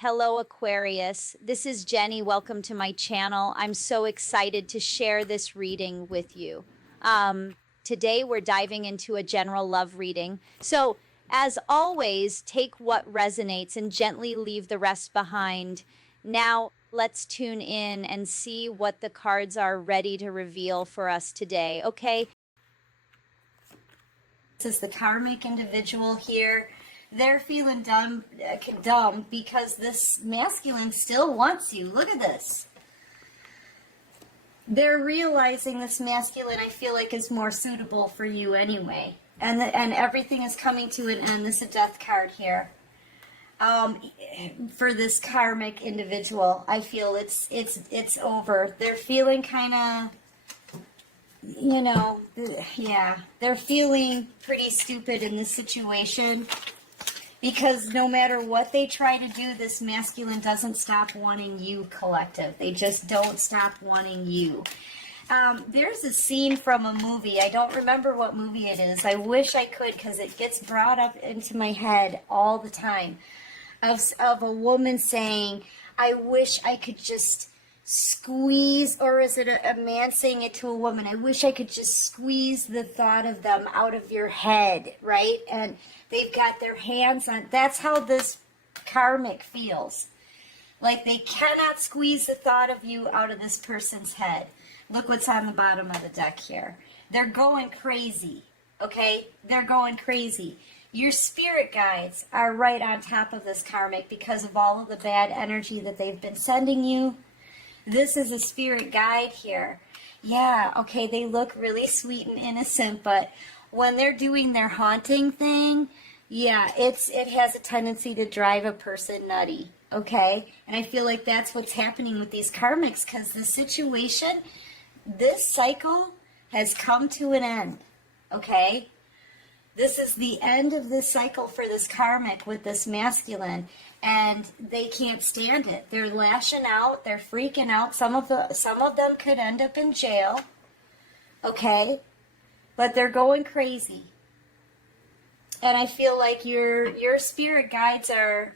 Hello, Aquarius. This is Jenny. Welcome to my channel. I'm so excited to share this reading with you. Today, we're diving into a general love reading. So, as always, take what resonates and gently leave the rest behind. Now, let's tune in and see what the cards are ready to reveal for us today, okay? This is the karmic individual here. They're feeling dumb because this masculine still wants you. Look at this. They're realizing this masculine, I feel like, is more suitable for you anyway. And everything is coming to an end. This is a death card here. For this karmic individual, I feel it's over. They're feeling kind of, you know, yeah, they're feeling pretty stupid in this situation. Because no matter what they try to do, this masculine doesn't stop wanting you, collective. They just don't stop wanting you. There's a scene from a movie. I don't remember what movie it is. I wish I could because it gets brought up into my head all the time. Of a woman saying, I wish I could just squeeze, or is it a man saying it to a woman? I wish I could just squeeze the thought of them out of your head, right? And they've got their hands on, that's how this karmic feels. Like they cannot squeeze the thought of you out of this person's head. Look what's on the bottom of the deck here. They're going crazy, okay? They're going crazy. Your spirit guides are right on top of this karmic because of all of the bad energy that they've been sending you. This is a spirit guide here. Yeah, okay, they look really sweet and innocent, but when they're doing their haunting thing, yeah, it has a tendency to drive a person nutty, okay? And I feel like that's what's happening with these karmics, because the situation, this cycle has come to an end, okay? This is the end of this cycle for this karmic with this masculine, and they can't stand it. They're lashing out. They're freaking out. Some of them could end up in jail, okay? But they're going crazy. And I feel like your spirit guides are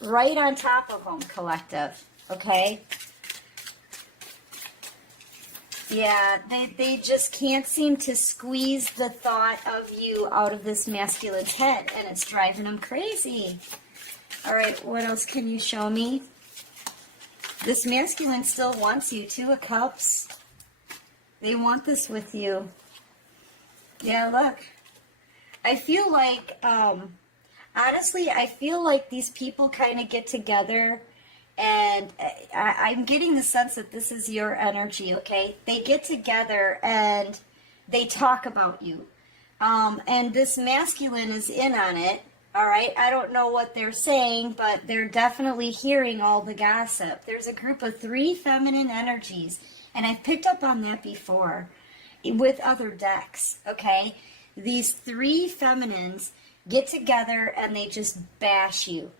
right on top of them, collective, okay? Yeah, they just can't seem to squeeze the thought of you out of this masculine's head, and it's driving them crazy. All right, what else can you show me? This masculine still wants you. Two of Cups. They want this with you. Yeah, look. I feel like, honestly, I feel like these people kind of get together, and I'm getting the sense that this is your energy, okay? They get together and they talk about you. And this masculine is in on it, all right? I don't know what they're saying, but they're definitely hearing all the gossip. There's a group of 3 feminine energies, and I've picked up on that before with other decks, okay? These 3 feminines get together and they just bash you.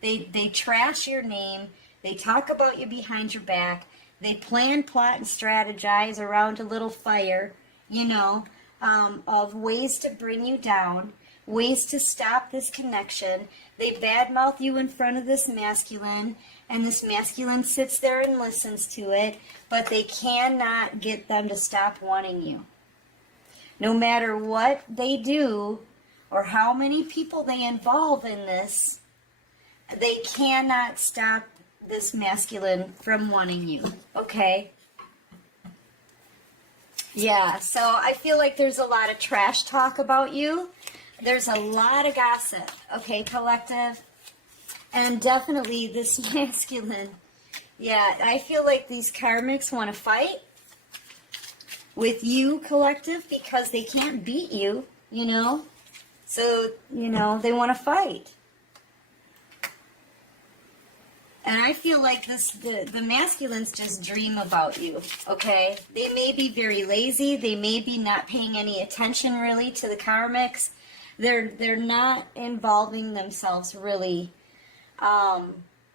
They trash your name. They talk about you behind your back. They plan, plot, and strategize around a little fire, you know, of ways to bring you down, ways to stop this connection. They badmouth you in front of this masculine, and this masculine sits there and listens to it, but they cannot get them to stop wanting you. No matter what they do or how many people they involve in this, they cannot stop this masculine from wanting you, okay? Yeah, so I feel like there's a lot of trash talk about you. There's a lot of gossip, okay, collective? And definitely this masculine. Yeah, I feel like these karmics want to fight with you, collective, because they can't beat you, you know? So, you know, they want to fight. And I feel like the masculines just dream about you, okay? They may be very lazy. They may be not paying any attention really to the karmics. They're not involving themselves really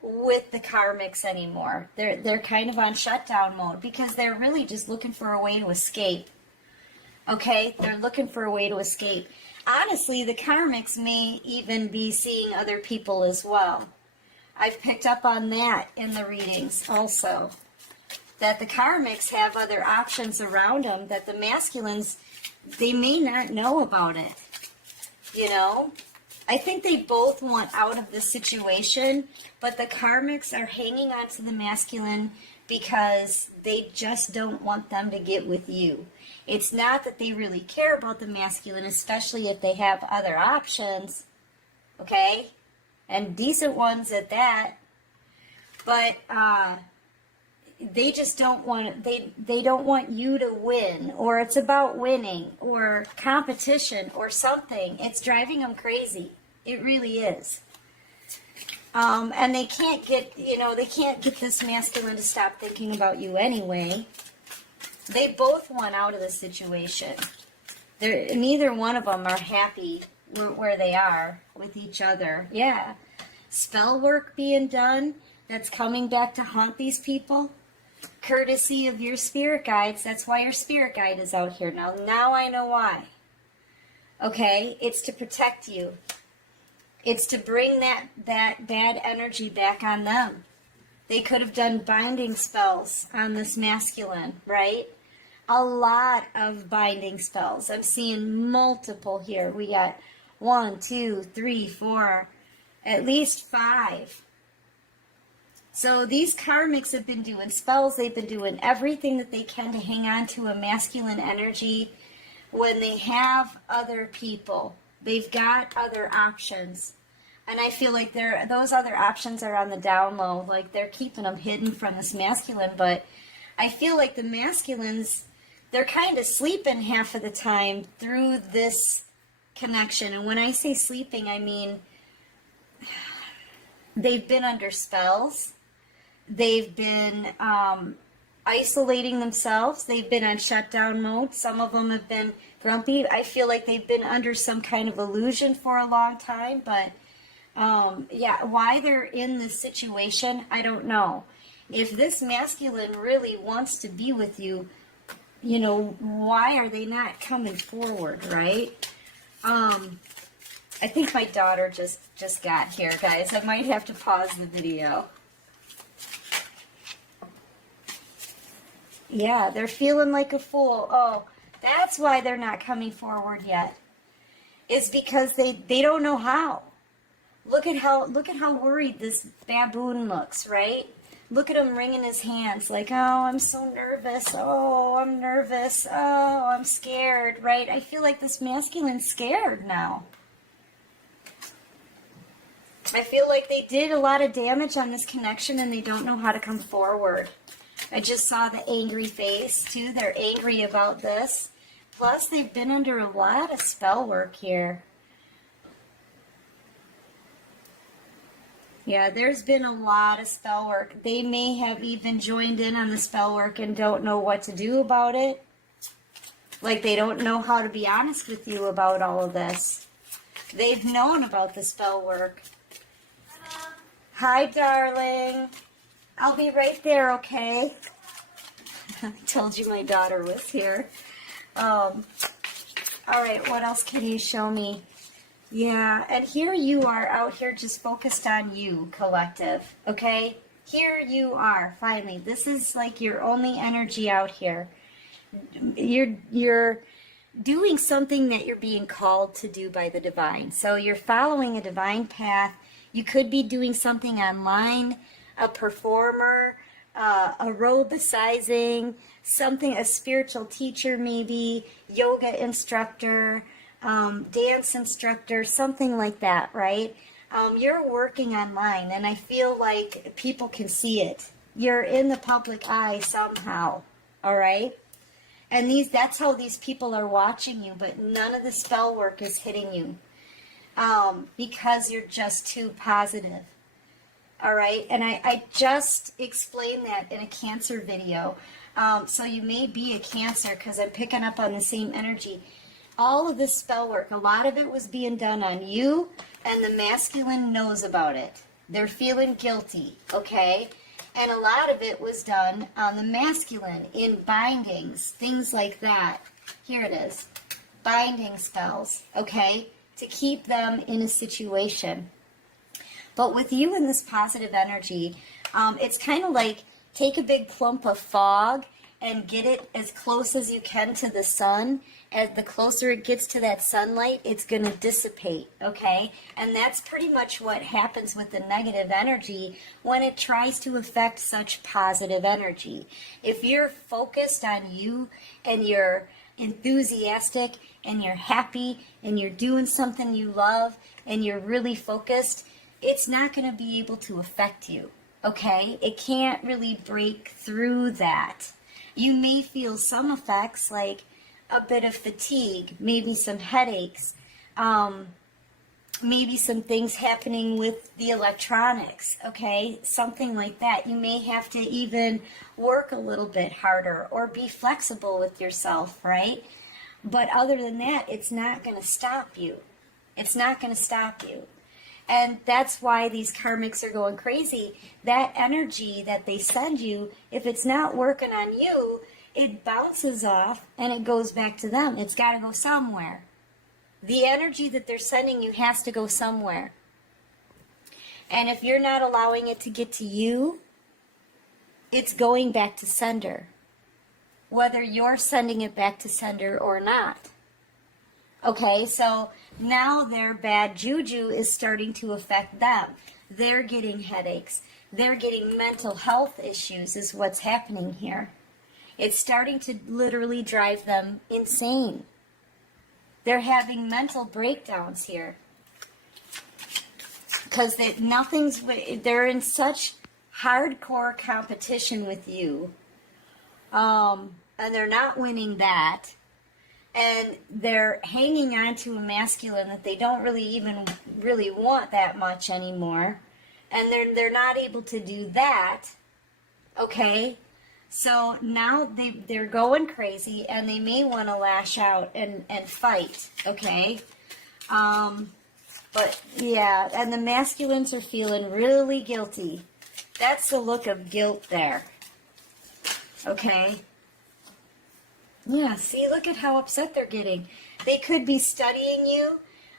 with the karmics anymore. They're kind of on shutdown mode because they're really just looking for a way to escape. Okay? They're looking for a way to escape. Honestly, the karmics may even be seeing other people as well. I've picked up on that in the readings also. That the karmics have other options around them that the masculines, they may not know about it. You know? I think they both want out of the situation, but the karmics are hanging on to the masculine because they just don't want them to get with you. It's not that they really care about the masculine, especially if they have other options, okay? And decent ones at that. But they just don't want, they don't want you to win, or it's about winning, or competition, or something. It's driving them crazy. It really is. And they can't get, they can't get this masculine to stop thinking about you anyway. They both want out of the situation. Neither one of them are happy where they are with each other. Yeah. Spell work being done that's coming back to haunt these people. Courtesy of your spirit guides. That's why your spirit guide is out here. Now I know why. Okay? It's to protect you. It's to bring that bad energy back on them. They could have done binding spells on this masculine, right? A lot of binding spells. I'm seeing multiple here. We got 1, 2, 3, 4, at least 5. So these karmics have been doing spells. They've been doing everything that they can to hang on to a masculine energy when they have other people. They've got other options. And I feel like those other options are on the down low. Like they're keeping them hidden from this masculine. But I feel like the masculines, they're kind of sleeping half of the time through this connection. And when I say sleeping, I mean they've been under spells. They've been isolating themselves. They've been on shutdown mode. Some of them have been grumpy. I feel like they've been under some kind of illusion for a long time. But, yeah, why they're in this situation, I don't know. If this masculine really wants to be with you, why are they not coming forward, right? I think my daughter just got here, guys. I might have to pause the video. Yeah, they're feeling like a fool. Oh, that's why they're not coming forward yet. It's because they don't know how. Look at how worried this baboon looks, right? Look at him wringing his hands like, oh, I'm so nervous. Oh, I'm nervous. Oh, I'm scared, right? I feel like this masculine's scared now. I feel like they did a lot of damage on this connection and they don't know how to come forward. I just saw the angry face, too. They're angry about this. Plus, they've been under a lot of spell work here. Yeah, there's been a lot of spell work. They may have even joined in on the spell work and don't know what to do about it. Like, they don't know how to be honest with you about all of this. They've known about the spell work. Hi, darling. I'll be right there, okay? I told you my daughter was here. All right, what else can you show me? Yeah, and here you are out here just focused on you, collective, okay? Here you are, finally. This is like your only energy out here. You're doing something that you're being called to do by the divine. So you're following a divine path. You could be doing something online, a performer, aerobicizing, something, a spiritual teacher maybe, yoga instructor, dance instructor, something like that, right? You're working online, and I feel like people can see it. You're in the public eye somehow, all right? And that's how these people are watching you, but none of the spell work is hitting you because you're just too positive. All right, and I just explained that in a Cancer video. So you may be a Cancer because I'm picking up on the same energy. All of this spell work, a lot of it was being done on you, and the masculine knows about it. They're feeling guilty, okay? And a lot of it was done on the masculine in bindings, things like that. Here it is, binding spells, okay, to keep them in a situation. But with you in this positive energy, it's kind of like take a big clump of fog and get it as close as you can to the sun. As the closer it gets to that sunlight, it's going to dissipate, okay? And that's pretty much what happens with the negative energy when it tries to affect such positive energy. If you're focused on you and you're enthusiastic and you're happy and you're doing something you love and you're really focused, it's not going to be able to affect you, okay? It can't really break through that. You may feel some effects like a bit of fatigue, maybe some headaches, maybe some things happening with the electronics, okay? Something like that. You may have to even work a little bit harder or be flexible with yourself, right? But other than that, it's not going to stop you. It's not going to stop you. And that's why these karmics are going crazy. That energy that they send you, if it's not working on you, it bounces off and it goes back to them. It's got to go somewhere. The energy that they're sending you has to go somewhere. And if you're not allowing it to get to you, it's going back to sender. Whether you're sending it back to sender or not. Okay, so now their bad juju is starting to affect them. They're getting headaches. They're getting mental health issues is what's happening here. It's starting to literally drive them insane. They're having mental breakdowns here. Because they're in such hardcore competition with you. And they're not winning that. And they're hanging on to a masculine that they don't really want that much anymore. And they're not able to do that. Okay? So now they're going crazy and they may want to lash out and fight. Okay? But yeah, and the masculines are feeling really guilty. That's the look of guilt there. Okay? Yeah, see, look at how upset they're getting. They could be studying you.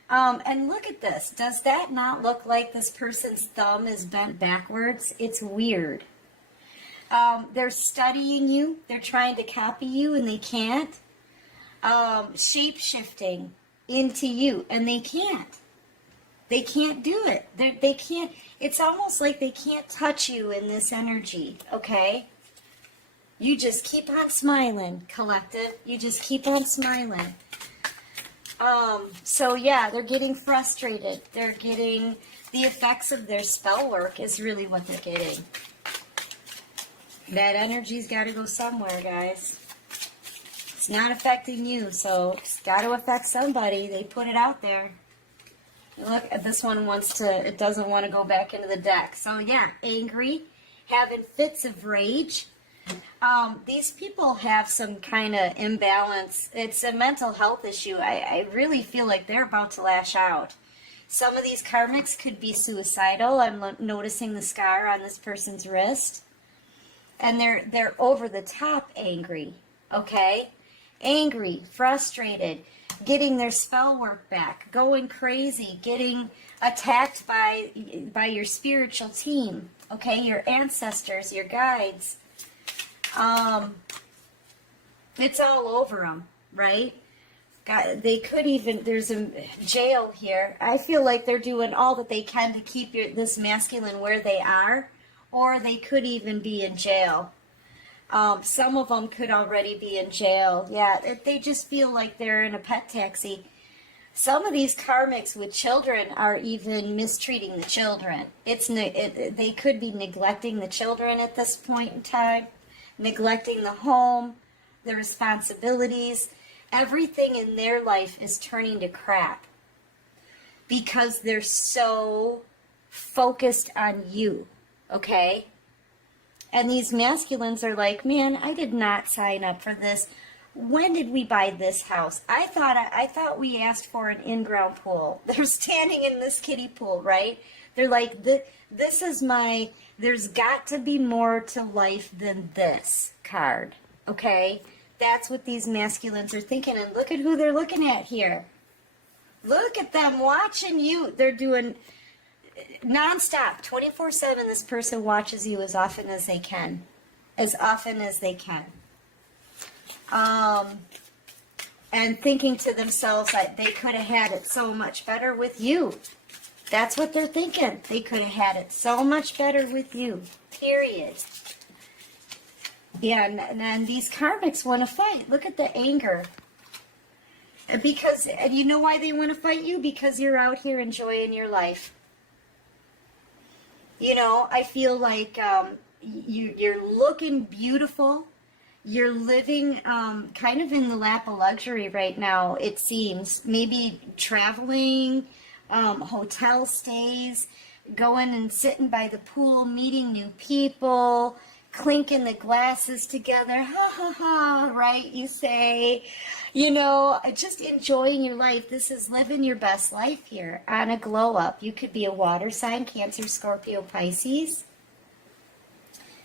And look at this. Does that not look like this person's thumb is bent backwards? It's weird. They're studying you. They're trying to copy you, and they can't. Shape-shifting into you, and they can't. They can't do it. They can't. It's almost like they can't touch you in this energy, okay? You just keep on smiling, collective. You just keep on smiling. So yeah, they're getting frustrated. They're getting the effects of their spell work is really what they're getting. That energy's got to go somewhere, guys. It's not affecting you, so it's got to affect somebody. They put it out there. Look, this one it doesn't want to go back into the deck. So yeah, angry, having fits of rage. These people have some kind of imbalance. It's a mental health issue. I really feel like they're about to lash out. Some of these karmics could be suicidal. I'm noticing the scar on this person's wrist. And they're over the top angry, okay? Angry, frustrated, getting their spell work back, going crazy, getting attacked by your spiritual team, okay? Your ancestors, your guides. It's all over them, right? God, they could even, there's a jail here. I feel like they're doing all that they can to keep this masculine where they are, or they could even be in jail. Some of them could already be in jail. Yeah, they just feel like they're in a pet taxi. Some of these karmics with children are even mistreating the children. They could be neglecting the children at this point in time. Neglecting the home, the responsibilities, everything in their life is turning to crap because they're so focused on you, okay? And these masculines are like, man, I did not sign up for this. When did we buy this house? I thought we asked for an in-ground pool. They're standing in this kiddie pool, right? They're like, this is my, there's got to be more to life than this card, okay? That's what these masculines are thinking, and look at who they're looking at here. Look at them watching you. They're doing nonstop, 24/7, this person watches you as often as they can. As often as they can. And thinking to themselves that they could have had it so much better with you. That's what they're thinking. They could have had it so much better with you. Period. Yeah, and these karmics want to fight. Look at the anger. Because, and you know why they want to fight you? Because you're out here enjoying your life. You know, I feel like you're looking beautiful. You're living kind of in the lap of luxury right now, it seems. Maybe traveling, hotel stays, going and sitting by the pool, meeting new people, clinking the glasses together, ha ha ha, right? You say, you know, just enjoying your life. This is living your best life here on a glow up. You could be a water sign, Cancer, Scorpio, Pisces.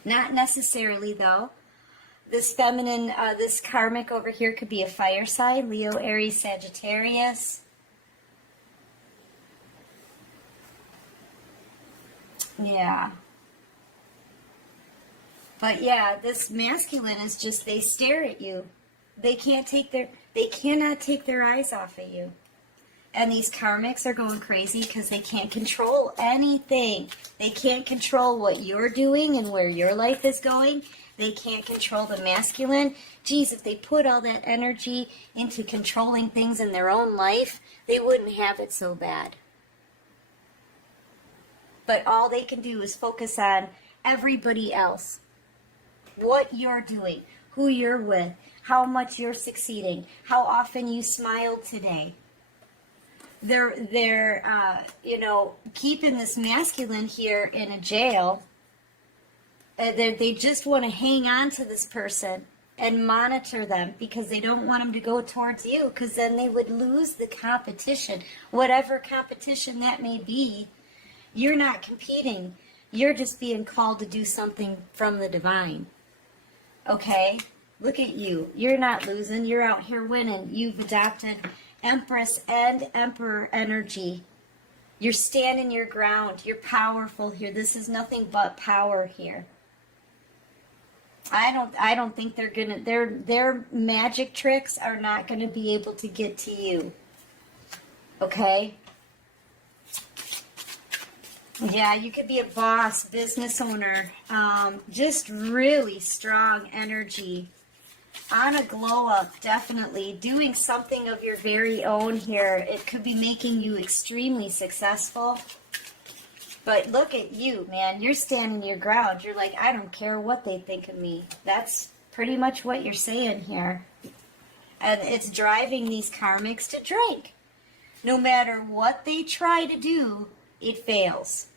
Not necessarily though. This feminine, this karmic over here could be a fire sign, Leo, Aries, Sagittarius. Yeah. But yeah, this masculine is just, they stare at you. They cannot take their eyes off of you. And these karmics are going crazy because they can't control anything. They can't control what you're doing and where your life is going. They can't control the masculine. Geez, if they put all that energy into controlling things in their own life, they wouldn't have it so bad. But all they can do is focus on everybody else. What you're doing, who you're with, how much you're succeeding, how often you smiled today. They're you know, keeping this masculine here in a jail. They just want to hang on to this person and monitor them because they don't want them to go towards you, because then they would lose the competition. Whatever competition that may be, you're not competing. You're just being called to do something from the divine. Okay? Look at you. You're not losing. You're out here winning. You've adopted Empress and Emperor energy. You're standing your ground. You're powerful here. This is nothing but power here. I don't think they're gonna, their magic tricks are not gonna be able to get to you. Okay? Yeah, you could be a boss, business owner, just really strong energy. On a glow up, definitely. Doing something of your very own here. It could be making you extremely successful. But look at you, man. You're standing your ground. You're like, I don't care what they think of me. That's pretty much what you're saying here. And it's driving these karmics to drink. No matter what they try to do, it fails.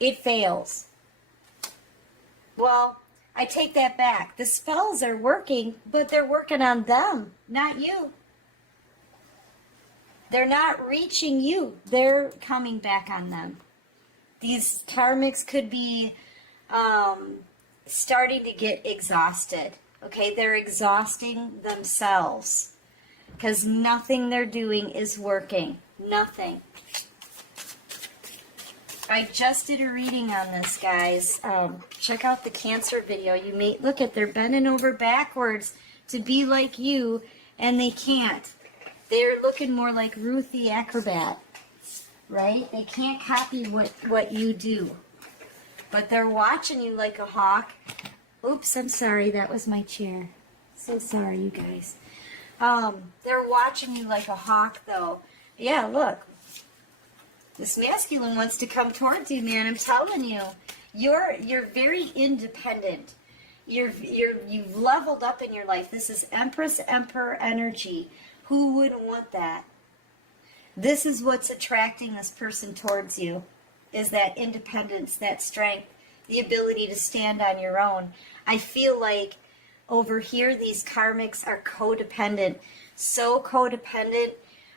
It fails. Well, I take that back. The spells are working, but they're working on them, not you. They're not reaching you. They're coming back on them. These karmics could be starting to get exhausted. Okay, they're exhausting themselves because nothing they're doing is working. Nothing. I just did a reading on this, guys. Check out the Cancer video. You may look at, they're bending over backwards to be like you, and they can't. They're looking more like Ruth the Acrobat, right? They can't copy what you do, but they're watching you like a hawk. Oops, I'm sorry. That was my chair. So sorry, you guys. They're watching you like a hawk, though. Yeah, look. This masculine wants to come towards you, man. I'm telling you, you're very independent. You've leveled up in your life. This is Empress Emperor energy. Who wouldn't want that? This is what's attracting this person towards you, is that independence, that strength, the ability to stand on your own. I feel like over here these karmics are codependent, so codependent.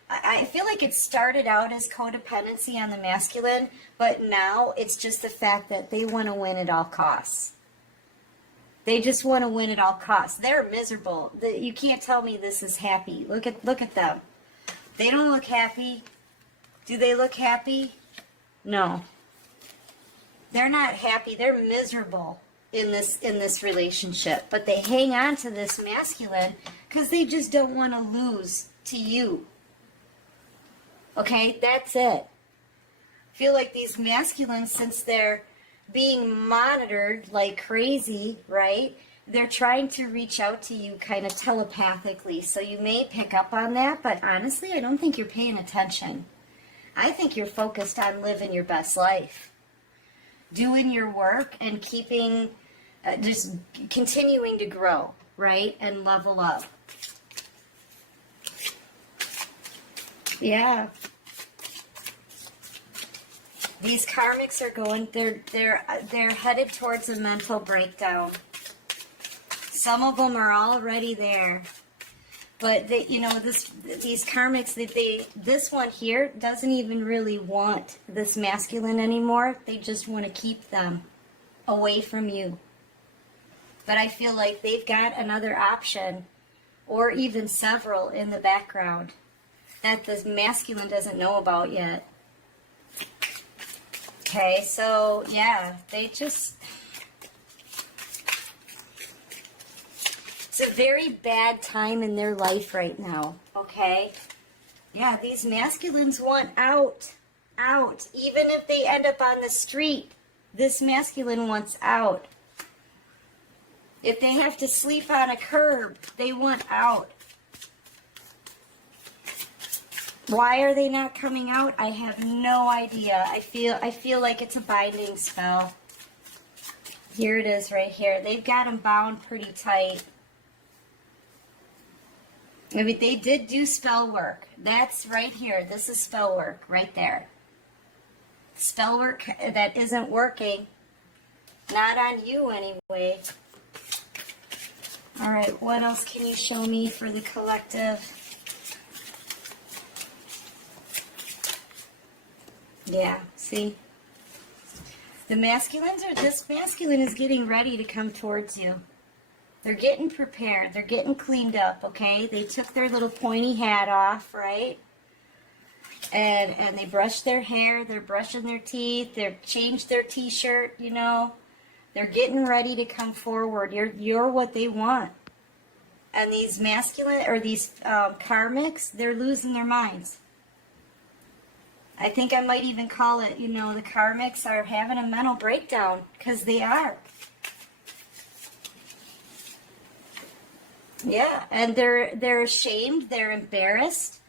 I feel like it started out as codependency on the masculine, but now it's just the fact that they want to win at all costs. They just want to win at all costs. They're miserable. You can't tell me this is happy. Look at them. They don't look happy. Do they look happy? No. They're not happy. They're miserable in this relationship. But they hang on to this masculine because they just don't want to lose to you. Okay? That's it. I feel like these masculines, since they're being monitored like crazy, right? They're trying to reach out to you kind of telepathically. So you may pick up on that, but honestly, I don't think you're paying attention. I think you're focused on living your best life. Doing your work and keeping, just continuing to grow, right? And level up. Yeah. These karmics are going, they're headed towards a mental breakdown. Some of them are already there. But they, you know, these karmics, this one here doesn't even really want this masculine anymore. They just want to keep them away from you. But I feel like they've got another option, or even several in the background, that this masculine doesn't know about yet. Okay, so yeah, they just... It's a very bad time in their life right now, okay? Yeah, these masculines want out. Even if they end up on the street, this masculine wants out. If they have to sleep on a curb, they want out. Why are they not coming out? I have no idea. I feel like it's a binding spell. Here it is right here. They've got them bound pretty tight. I mean, they did do spell work. That's right here. This is spell work right there. Spell work that isn't working. Not on you anyway. All right, what else can you show me for the collective? Yeah, see? The masculines this masculine is getting ready to come towards you. They're getting prepared. They're getting cleaned up, okay? They took their little pointy hat off, right? And they brushed their hair. They're brushing their teeth. They've changed their t-shirt, you know. They're getting ready to come forward. You're what they want. And these masculine, or these karmics, they're losing their minds. I think I might even call it, you know, the karmics are having a mental breakdown, because they are. Yeah, and they're ashamed, they're embarrassed.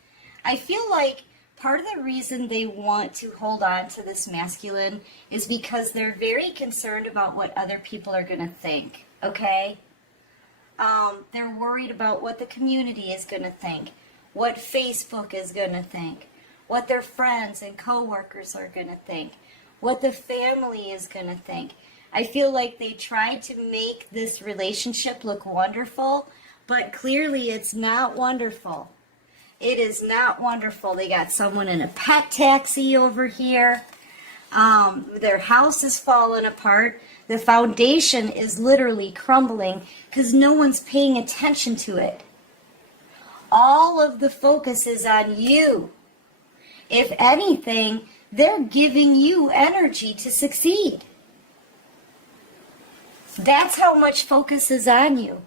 I feel like part of the reason they want to hold on to this masculine is because they're very concerned about what other people are going to think, okay? They're worried about what the community is going to think, what Facebook is going to think, what their friends and coworkers are going to think, what the family is going to think. I feel like they tried to make this relationship look wonderful, but clearly it's not wonderful. It is not wonderful. They got someone in a pet taxi over here. Their house is falling apart. The foundation is literally crumbling because no one's paying attention to it. All of the focus is on you. If anything, they're giving you energy to succeed. That's how much focus is on you.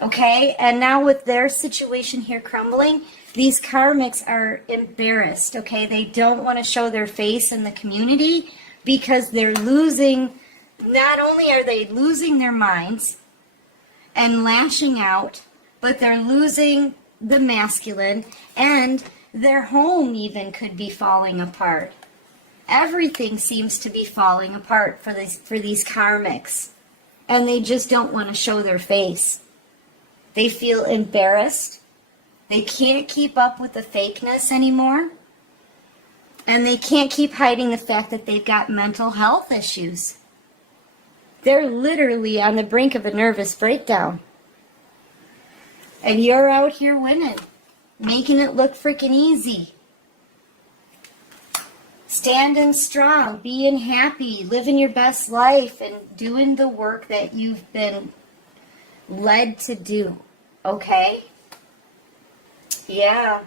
Okay, and now with their situation here crumbling, these karmics are embarrassed, okay? They don't want to show their face in the community because they're losing, not only are they losing their minds and lashing out, but they're losing the masculine, and their home even could be falling apart. Everything seems to be falling apart for these karmics, and they just don't want to show their face. They feel embarrassed. They can't keep up with the fakeness anymore. And they can't keep hiding the fact that they've got mental health issues. They're literally on the brink of a nervous breakdown. And you're out here winning, making it look freaking easy. Standing strong, being happy, living your best life, and doing the work that you've been led to do, okay? Yeah,